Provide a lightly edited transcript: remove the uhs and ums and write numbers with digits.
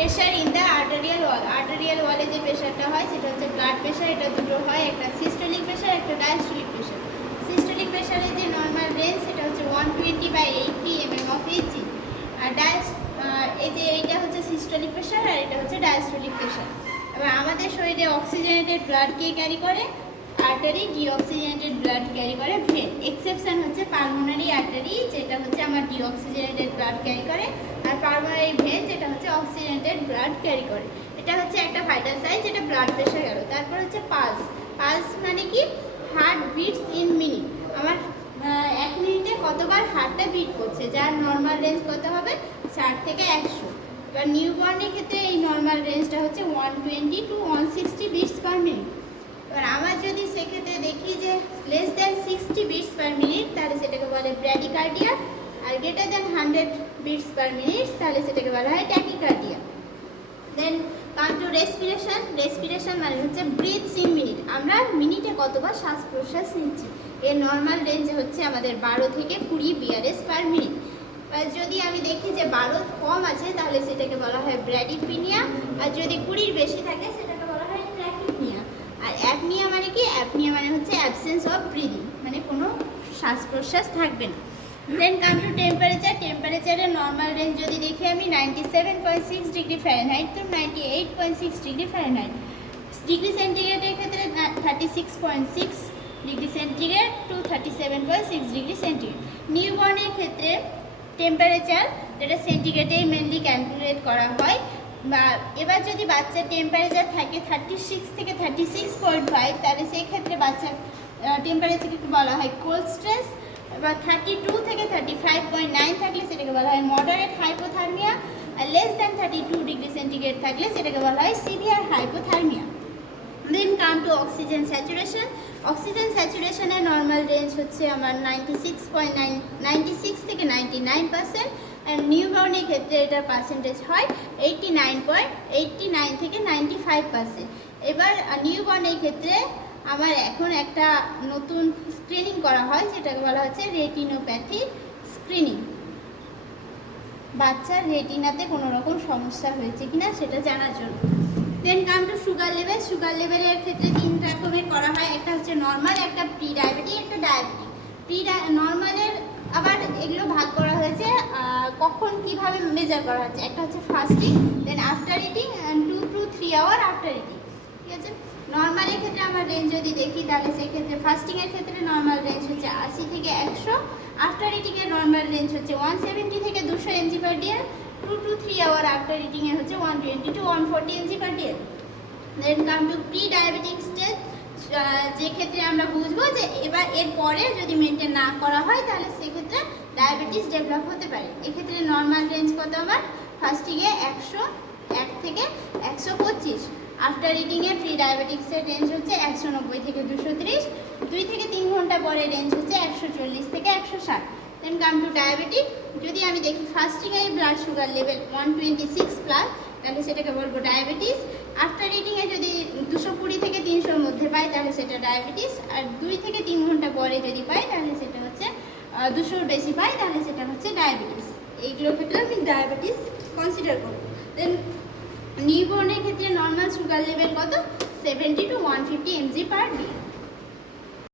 Pressure in the arterial wall. Arterial ওয়ালে যে প্রেশারটা হয় সেটা হচ্ছে ব্লাড প্রেশার। এটা দুটো হয়, একটা সিস্টোলিক প্রেশার, একটা ডায়াস্টোলিক প্রেশার। সিস্টোলিক প্রেশারের যে নর্মাল রেঞ্জ সেটা হচ্ছে 120/80 mm of Hg। আর এই যে এইটা হচ্ছে সিস্টোলিক প্রেশার আর এটা হচ্ছে ডায়াস্টোলিক প্রেশার। এবার আমাদের শরীরে অক্সিজেনেটেড ব্লাড কে ক্যারি করে? আর্টারি। ডিঅক্সিজেনেটেড ব্লাড ক্যারি করে ভেন। এক্সেপশন হচ্ছে পালমোনারি আর্টারি, যেটা হচ্ছে আমার ডিঅক্সিজেনেটেড ব্লাড ক্যারি করে, আর পালমোনারি ভেন যেটা হচ্ছে অক্সিজেনেটেড ব্লাড ক্যারি করে। এটা হচ্ছে একটা ভাইটাল সাইন, যেটা ব্লাড প্রেশার গেল। তারপর হচ্ছে পালস। পালস মানে কি? Heart beats in minute. আমার 1 মিনিটে কতবার হার্টটা বিট করছে, যার নর্মাল রেঞ্জ কত হবে? 60 থেকে 100। এবার নিউবর্নের ক্ষেত্রে এই নর্মাল রেঞ্জটা হচ্ছে 120 to 160 বিটস পার মিনিট। এবার আমার যদি সেক্ষেত্রে দেখি যে less than 60 beats per minute, তাহলে সেটাকে বলে ব্র্যাডিকার্ডিয়া। আর greater than 100 beats per minute, তাহলে সেটাকে বলা হয় tachycardia. Then come to respiration. Respiration মানে হচ্ছে ব্রিথস ইন মিনিট। আমরা মিনিটে কতবার শ্বাস প্রশ্বাস নিচ্ছি। এর নর্মাল রেঞ্জ হচ্ছে আমাদের 12 থেকে 20 বিআরএস পার মিনিট। যদি আমি দেখি যে 12 কম আছে, তাহলে সেটাকে বলা হয় ব্র্যাডিপিনিয়া। আর যদি 20 বেশি থাকে, সেটাকে বলা হয় ট্র্যাকিপনিয়া। আর অ্যাপনিয়া মানে কি? অ্যাপনিয়া মানে হচ্ছে অ্যাবসেন্স অফ ব্রিদিং, মানে কোনো শ্বাস প্রশ্বাস থাকবে না। Then come to temperature. টেম্পারেচারের নর্মাল রেঞ্জ যদি দেখি আমি 97.6 degree Fahrenheit to 98.6 degree Fahrenheit. Degree সেন্টিগ্রেডের ক্ষেত্রে 36.6 degree centigrade to 37.6 degree centigrade. নিউবর্নের ক্ষেত্রে টেম্পারেচার, যেটা সেন্টিগ্রেডেই মেনলি ক্যালকুলেট করা হয়। বা এবার যদি বাচ্চার টেম্পারেচার থাকে 36 থেকে 36.5, তাহলে সেই ক্ষেত্রে বাচ্চার টেম্পারেচারকে বলা হয় কোল্ড স্ট্রেস। এবার 32 থেকে 35.9 থাকলে সেটাকে বলা হয় মডারেট হাইপোথার্মিয়া। আর লেস দ্যান 32 ডিগ্রি সেন্টিগ্রেড থাকলে সেটাকে বলা হয় severe hypothermia. Then come to oxygen saturation. Oxygen স্যাচুরেশনের নর্মাল রেঞ্জ হচ্ছে আমার 96 থেকে 99%। অ্যান্ড নিউবর্নের ক্ষেত্রে এটার পার্সেন্টেজ হয় 89 থেকে 95%। এবার নিউবর্নের ক্ষেত্রে আমার এখন একটা নতুন স্ক্রিনিং করা হয়, যেটাকে বলা হচ্ছে রেটিনোপ্যাথি স্ক্রিনিং। বাচ্চার রেটিনাতে কোনো রকম সমস্যা হয়েছে কিনা সেটা জানার জন্য। Then come to sugar level. Sugar লেভেলের ক্ষেত্রে 3 রকমের করা হয়। একটা হচ্ছে নর্মাল, একটা প্রি ডায়াবেটিক, একটা ডায়াবেটিক। নর্মালের আবার এগুলো ভাগ করা হয়েছে কখন কিভাবে মেজার করা হচ্ছে। একটা হচ্ছে fasting, then after eating, 2 to 3 hour after eating. ঠিক আছে। নর্মালের ক্ষেত্রে আমার রেঞ্জ যদি দেখি, তাহলে সেক্ষেত্রে ফাস্টিংয়ের ক্ষেত্রে নর্মাল রেঞ্জ হচ্ছে 80 থেকে 100। আফটার ইটিংয়ের নর্মাল রেঞ্জ হচ্ছে 170 থেকে 200 mg/day। 2 to 3 আওয়ার আফটার ইটিংয়ে হচ্ছে 120 to 140 mg/day। Then come to pre diabetic stage, যে ক্ষেত্রে আমরা বুঝবো যে এবার এরপরে যদি মেনটেন না করা হয়, তাহলে সেক্ষেত্রে ডায়াবেটিস ডেভেলপ হতে পারে। এক্ষেত্রে নর্মাল রেঞ্জ কত আমার? ফাস্টিংয়ে 101 থেকে 125। আফটার ইটিংয়ে প্রি ডায়াবেটিক্সের রেঞ্জ হচ্ছে 190 থেকে 230। 2 থেকে 3 ঘন্টা পরে রেঞ্জ হচ্ছে 140 থেকে 160। দেন কাম টু ডায়াবেটিক। যদি আমি দেখি ফাস্টিংয়ে ব্লাড সুগার লেভেল 126+, তাহলে সেটাকে বলবো ডায়াবেটিস। আফটার ইটিংয়ে যদি 220 থেকে 300-র মধ্যে পাই, তাহলে সেটা ডায়াবেটিস। আর 2 থেকে 3 ঘন্টা পরে যদি পাই, তাহলে সেটা হচ্ছে 200-র বেশি পাই, তাহলে সেটা হচ্ছে ডায়াবেটিস। এইগুলোর ক্ষেত্রে আমি ডায়াবেটিস কনসিডার করবো। দেন নিউবর্নের ক্ষেত্রে নর্মাল সুগার লেভেল কত? 70 to 150 mg/day।